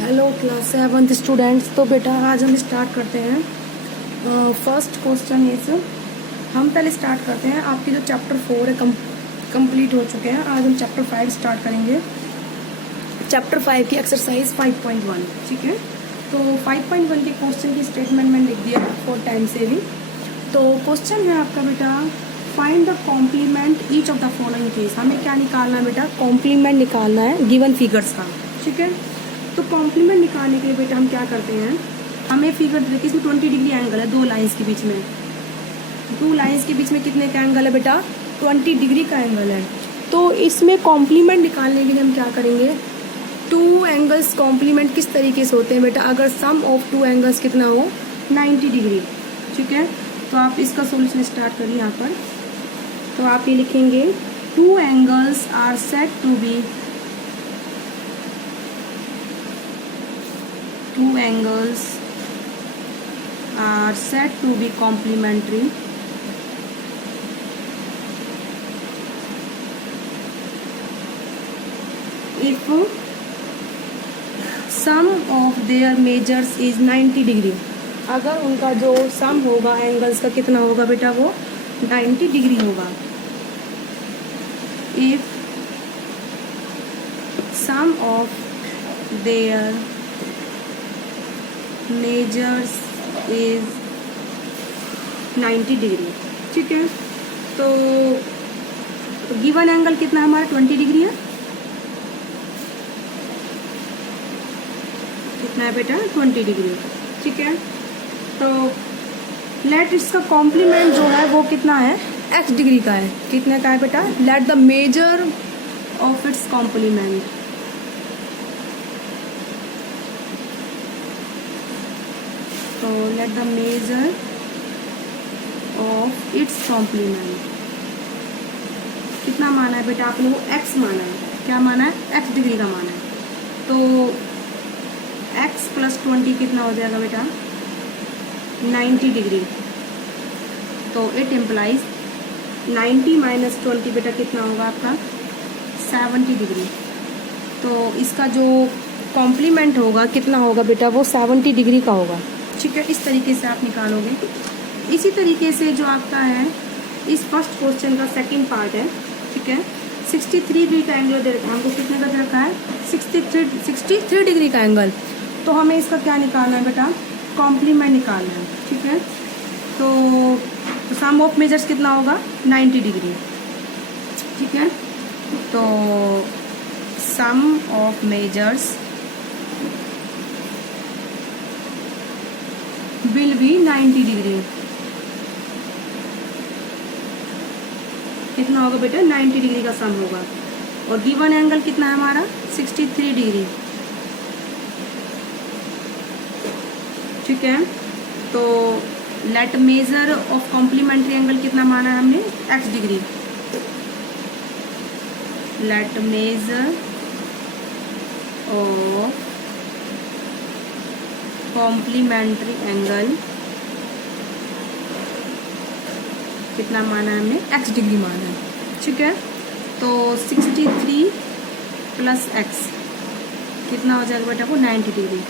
Hello class seventh students. तो बेटा आज हम स्टार्ट करते हैं। फर्स्ट क्वेश्चन इज, हम पहले स्टार्ट करते हैं। आपकी जो चैप्टर 4 है कंप्लीट हो चुके हैं। आज हम चैप्टर 5 स्टार्ट करेंगे। चैप्टर 5 की एक्सरसाइज 5.1। ठीक है, तो 5.1 के क्वेश्चन की स्टेटमेंट मैंने लिख दिया फॉर टाइम सेविंग। तो क्वेश्चन है आपका बेटा, find the complement each of the following case. हमें क्या निकालना है बेटा? कॉम्प्लीमेंट निकालना है गिवन फिगर्स का। ठीक है, तो कॉम्प्लीमेंट निकालने के लिए बेटा हम क्या करते हैं, हमें फिगर देखिए, इसमें 20 डिग्री एंगल है दो लाइंस के बीच में। टू लाइंस के बीच में कितने का एंगल है बेटा? 20 डिग्री का एंगल है। तो इसमें कॉम्प्लीमेंट निकालने के लिए हम क्या करेंगे, टू एंगल्स कॉम्प्लीमेंट किस तरीके से होते हैं बेटा? अगर सम ऑफ टू एंगल्स कितना हो? 90 डिग्री। ठीक है, तो आप इसका सोल्यूशन स्टार्ट करिए यहाँ पर। तो आप ये लिखेंगे, two angles are said to be, two angles are said to be complementary if sum of their measures is 90 degree। अगर उनका जो सम होगा एंगल्स का कितना होगा बेटा? वो 90 डिग्री होगा। if sum of their measures is 90 degree. ठीक है, तो गिवन एंगल कितना है हमारा? 20 डिग्री है। कितना है बेटा? 20 डिग्री। ठीक है, तो लेट इसका कॉम्प्लीमेंट जो है वो कितना है? x डिग्री का है। कितने का है बेटा? Let the measure of its complement. तो let the measure of its complement कितना माना है बेटा आपने? वो x माना है। क्या माना है? x डिग्री का माना है। तो x प्लस 20 कितना हो जाएगा बेटा? 90 डिग्री। तो इट इम्प्लाइज 90 माइनस 20 बेटा कितना होगा आपका? 70 डिग्री। तो इसका जो कॉम्प्लीमेंट होगा कितना होगा बेटा? वो 70 डिग्री का होगा। ठीक है, इस तरीके से आप निकालोगे। इसी तरीके से जो आपका है इस फर्स्ट क्वेश्चन का सेकंड पार्ट है। ठीक है, 63 डिग्री का एंगल दे रखा है हमको। कितने का दे रखा है? 63 डिग्री का एंगल। तो हमें इसका क्या निकालना है बेटा? कॉम्प्लीमेंट निकालना है। ठीक है, तो सम ऑफ मेजर्स कितना होगा? 90 डिग्री। ठीक है, तो sum of measures will be 90 degree. कितना होगा बेटा? 90 डिग्री का सम होगा। और गिवन एंगल कितना है हमारा? 63 डिग्री। ठीक है, तो let measure of complementary angle कितना माना है हमने? x degree. Let measure of complementary angle कितना माना है हमने? x डिग्री माना है। ठीक है, तो 63 प्लस x कितना हो जाएगा बेटा? वो 90 डिग्री।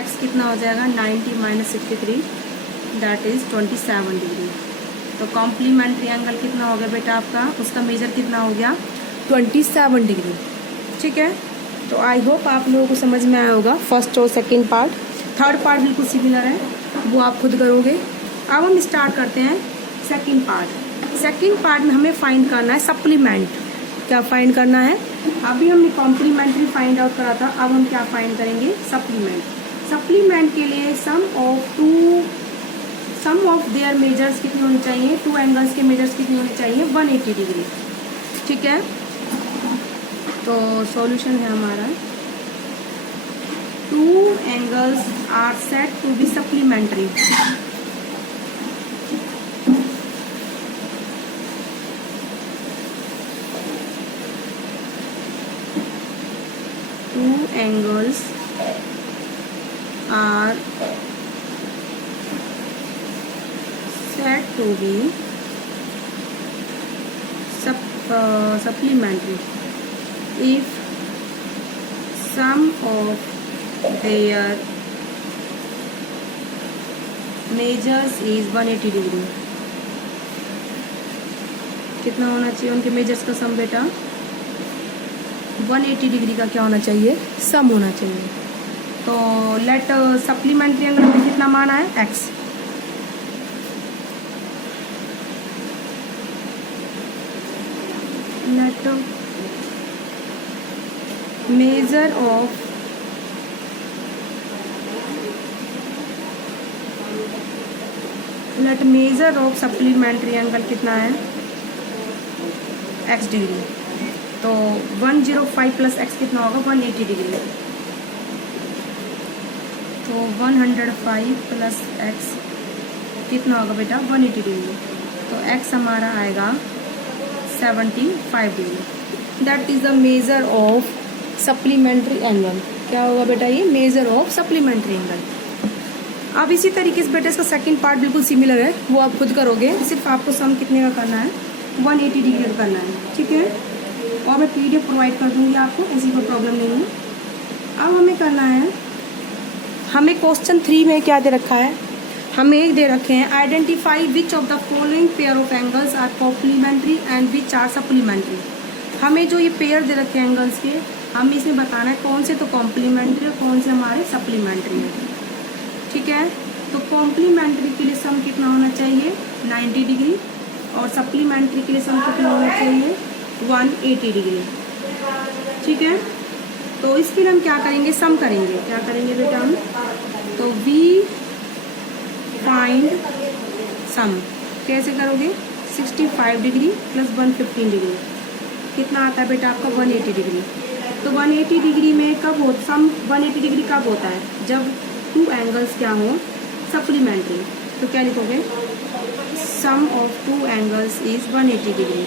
x कितना हो जाएगा? 90 माइनस 63 दैट इज 27 डिग्री। तो कॉम्प्लीमेंट्री एंगल कितना हो गया बेटा आपका? उसका मेजर कितना हो गया? 27 डिग्री। ठीक है, तो आई होप आप लोगों को समझ में आया होगा फर्स्ट और सेकेंड पार्ट। थर्ड पार्ट बिल्कुल सिमिलर है, वो आप खुद करोगे। अब हम स्टार्ट करते हैं सेकंड पार्ट। सेकंड पार्ट में हमें फाइंड करना है सप्लीमेंट। क्या फाइंड करना है? अभी हमने कॉम्प्लीमेंट्री फाइंड आउट करा था, अब हम क्या फाइंड करेंगे? सप्लीमेंट। सप्लीमेंट के लिए सम ऑफ देयर मेजर्स कितनी होनी चाहिए? टू एंगल्स के मेजर्स कितनी होनी चाहिए? 180 डिग्री। ठीक है, तो सॉल्यूशन है हमारा, two angles are said to be supplementary. Two angles are said to be supplementary if sum of their measures is 180 degree. कितना होना चाहिए उनके मेजर्स का सम बेटा? 180 डिग्री का क्या होना चाहिए? सम होना चाहिए। तो लेट सप्लीमेंट्री एंगल में कितना मान आए? x। Let measure of supplementary angle कितना है? x degree. तो 105 प्लस x कितना होगा? 180 डिग्री। तो 105 प्लस x कितना होगा बेटा? 180 डिग्री। तो x हमारा आएगा 75 degree. That is the measure of supplementary angle. क्या होगा बेटा? ये मेजर ऑफ सप्लीमेंट्री एंगल। अब इसी तरीके से बेटा इसका सेकंड पार्ट बिल्कुल सिमिलर है, वो आप खुद करोगे। सिर्फ आपको सम कितने का करना है? 180 डिग्री का करना है, ठीक है। और मैं PDF प्रोवाइड कर दूंगी आपको, ऐसी कोई प्रॉब्लम नहीं है। अब हमें करना है, हमें क्वेश्चन 3 में क्या दे रखा है? हमें एक दे रखे हैं, identify which of the following pair of angles are complementary and which are supplementary. हमें जो ये पेयर दे रखे हैं एंगल्स के, हमें इसमें बताना है कौन से तो कॉम्प्लीमेंट्री और कौन से हमारे सप्लीमेंट्री है, ठीक है। तो कॉम्प्लीमेंट्री के लिए सम कितना होना चाहिए? 90 डिग्री। और सप्लीमेंट्री के लिए सम कितना होना चाहिए? 180 डिग्री, ठीक है। तो इसके लिए हम क्या करेंगे? सम करेंगे। क्या करेंगे बेटा हम? तो वी फाइंड सम कैसे करोगे? 65 डिग्री प्लस 115 डिग्री कितना आता है बेटा आपका? 180 डिग्री। तो 180 डिग्री में कब हो सम? 180 डिग्री कब होता है? जब टू एंगल्स क्या हो? सप्लीमेंट्री। तो क्या लिखोगे? Sum of two angles is 180 degree,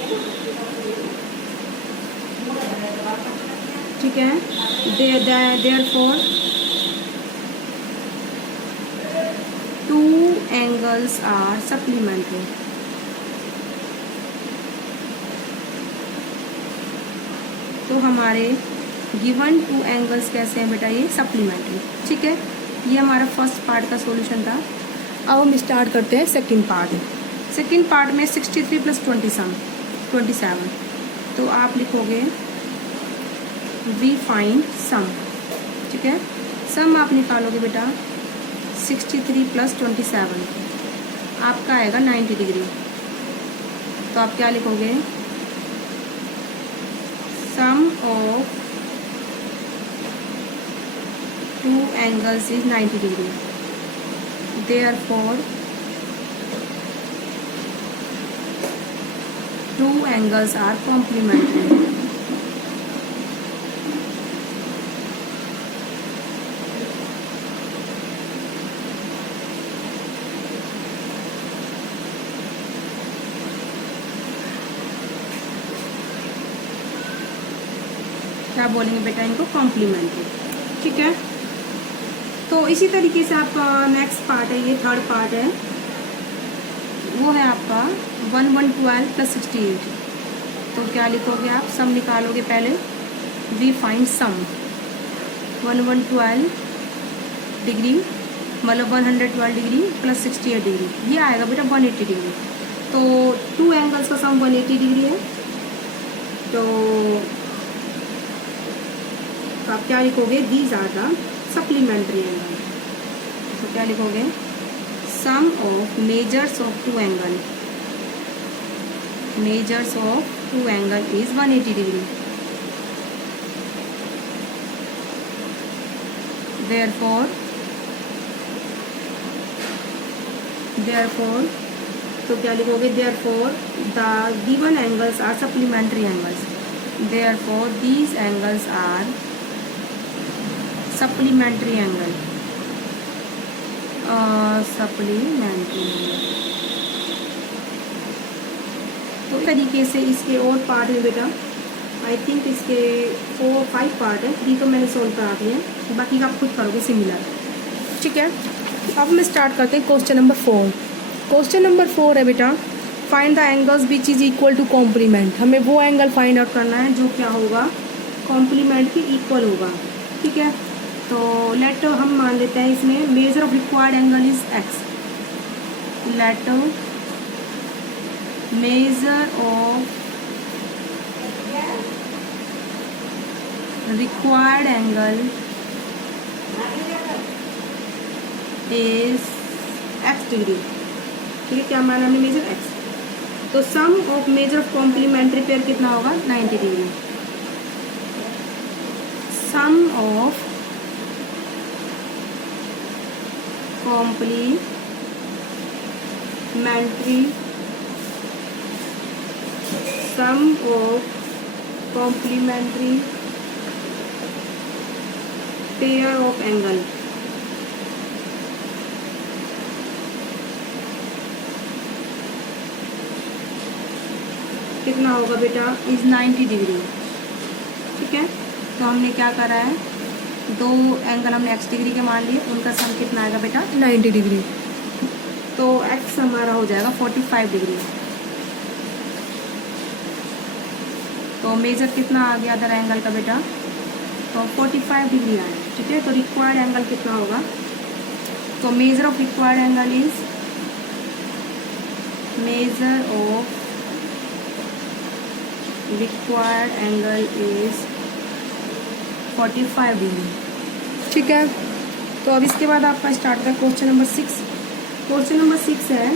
ठीक है। Therefore two angles are supplementary. तो हमारे गिवन टू एंगल्स कैसे हैं बेटा? ये सप्लीमेंट्री, ठीक है। ये हमारा फर्स्ट पार्ट का सॉल्यूशन था। अब हम स्टार्ट करते हैं सेकंड पार्ट। सेकंड पार्ट में 63 प्लस 27। तो आप लिखोगे वी फाइंड सम, ठीक है। सम आप निकालोगे बेटा 63 प्लस 27 आपका आएगा 90 डिग्री। तो आप क्या लिखोगे? Sum of two angles is 90 degree. Therefore two angles are complementary. क्या बोलेंगे बेटा इनको? कॉम्प्लीमेंट्री, ठीक है। तो इसी तरीके से आपका नेक्स्ट पार्ट है, ये थर्ड पार्ट है, वो है आपका 1112 प्लस 68। तो क्या लिखोगे आप? सम निकालोगे पहले। वी फाइंड सम 1112 डिग्री मतलब 112 डिग्री प्लस 68 डिग्री, ये आएगा बेटा 180 डिग्री। तो टू एंगल्स का सम 180 डिग्री है। तो आप क्या लिखोगे? These are the supplementary angle. तो क्या लिखोगे? Sum of measures of two angle, measures of two angle is 180 degree. therefore तो क्या लिखोगे? therefore the given angles are supplementary angles, therefore these angles are supplementary angle, supplementary angle। तो इस तरीके से इसके और पार्ट है बेटा, आई थिंक इसके 4-5 पार्ट है, 3 तो मैंने सोल्व करा दिए हैं, बाकी का आप खुद करोगे सिमिलर, ठीक है। अब मैं स्टार्ट करते हैं क्वेश्चन नंबर 4। क्वेश्चन नंबर 4 है बेटा, find the angles which is equal to complement. हमें वो एंगल फाइंड आउट करना है जो क्या होगा? कॉम्प्लीमेंट के इक्वल होगा, ठीक है। तो लेट हम मान लेते हैं इसमें measure of required angle is x. Let measure of required angle is x degree. ठीक है, क्या माना हमने मेजर एक्स। तो sum of measure of complementary pair कितना होगा 90 degree. Sum of complementary pair of angle कितना होगा बेटा इज 90 डिग्री। ठीक है, तो हमने क्या करा है, दो एंगल हमने x डिग्री के मान लिए, उनका सम कितना आएगा बेटा 90 डिग्री। तो x हमारा हो जाएगा 45 डिग्री। तो मेजर कितना आ गया अदर एंगल का बेटा, तो 45 डिग्री आया। ठीक है, तो रिक्वायर्ड एंगल कितना होगा, तो major of required angle is required angle is 45 degree. ठीक है, तो अब इसके बाद आपका स्टार्ट होता है क्वेश्चन नंबर 6। क्वेश्चन नंबर 6 है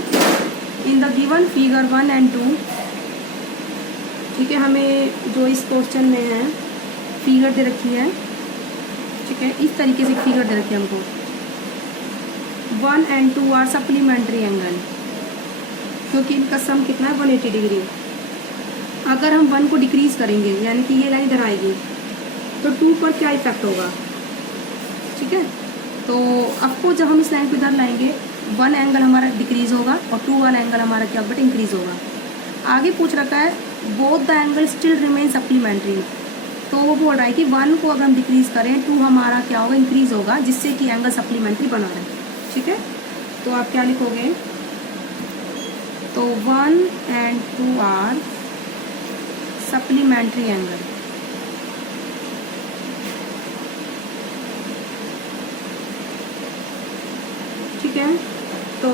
in the given figure 1 and 2। ठीक है, हमें जो इस क्वेश्चन में है फिगर दे रखी है। ठीक है, इस तरीके से फिगर दे रखी है हमको। 1 and 2 आर सप्लीमेंट्री एंगल, क्योंकि इनका सम कितना है 180 डिग्री। अगर हम 1 को डिक्रीज करेंगे, यानी कि ये लाइन इधर आएगी, तो 2 पर क्या इफेक्ट होगा। ठीक है, तो आपको जब हम इस लाइन को इधर लाएंगे 1 एंगल हमारा डिक्रीज होगा और 2 वाला एंगल हमारा क्या होगा इंक्रीज होगा। आगे पूछ रखा है both the angle still remain supplementary. तो वो बोल रहा है कि 1 को अगर हम डिक्रीज करें 2 हमारा क्या होगा इंक्रीज होगा, जिससे कि एंगल सप्लीमेंट्री बना रहे। ठीक है, तो आप क्या लिखोगे, तो 1 and 2 आर सप्लीमेंट्री एंगल। ठीक है, तो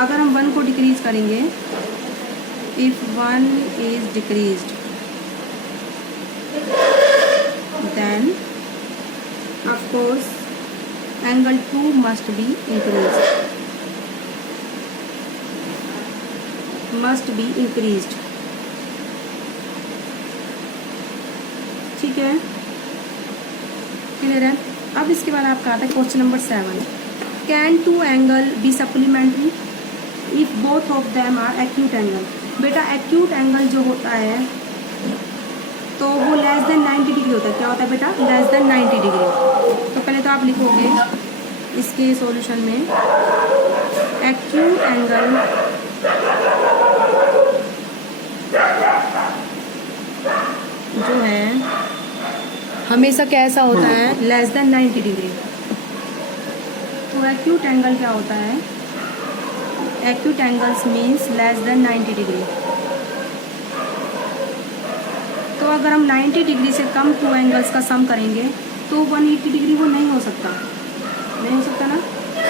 अगर हम 1 को डिक्रीज करेंगे, if 1 is decreased then of course angle 2 must be increased. ठीक है, क्लियर है। अब इसके बाद आपका आता है question number 7। Can 2 angle be supplementary if both of them are acute angle. बेटा एक्यूट एंगल जो होता है तो वो लेस देन 90 डिग्री होता है। क्या होता है बेटा, लेस देन 90 डिग्री। तो पहले तो आप लिखोगे इसके सॉल्यूशन में एक्यूट एंगल जो है हमेशा कैसा होता है, लेस देन 90 डिग्री। तो एक्यूट एंगल क्या होता है, acute angles means less than 90 degree. तो अगर हम 90 डिग्री से कम 2 एंगल्स का सम करेंगे तो 180 डिग्री वो नहीं हो सकता ना।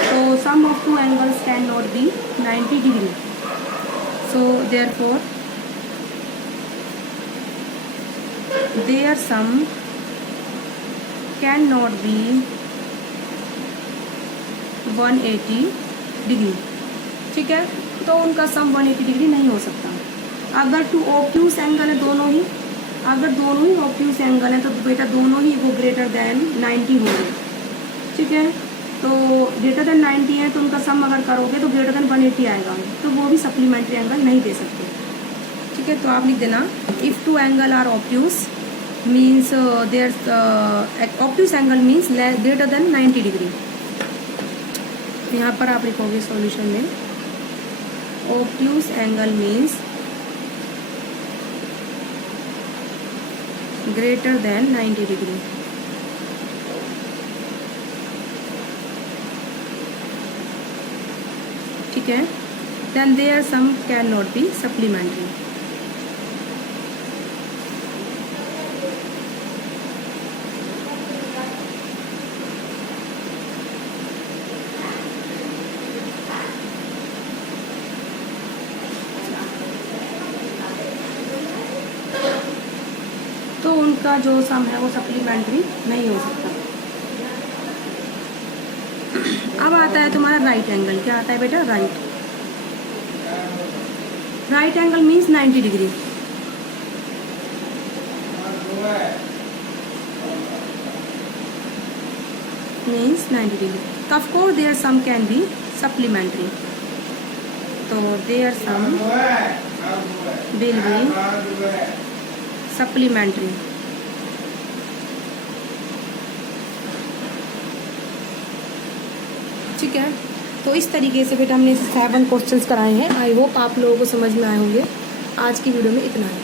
तो sum of 2 angles can not be 90 degree. So therefore their sum can not be 180 degree. ठीक है, तो उनका सम 180 डिग्री नहीं हो सकता। अगर 2 ऑब्ट्यूज एंगल है, दोनों ही ऑब्ट्यूज एंगल है, तो बेटा दोनों ही वो ग्रेटर देन 90 होंगे। ठीक है, तो ग्रेटर देन 90 है तो उनका सम अगर करोगे तो ग्रेटर देन 180 आएगा, तो वो भी सप्लीमेंट्री एंगल नहीं दे सकते। ठीक है, तो आप लिख देना if 2 angle are obtuse means their obtuse angle means greater than 90 degree. यहाँ पर आप लिखोगे सॉल्यूशन में obtuse angle means greater than 90 degree. ठीक है, then their sum can not be supplementary. उसका जो सम है वो सप्लीमेंट्री नहीं हो सकता। अब आता है तुम्हारा राइट एंगल। क्या आता है बेटा? Right angle means 90 degree. Means 90 degree. Of course their sum can be supplementary, तो their sum will be supplementary. ठीक है, तो इस तरीके से बेटा हमने 7 क्वेश्चंस कराए हैं। आई होप आप लोगों को समझ में आए होंगे। आज की वीडियो में इतना है।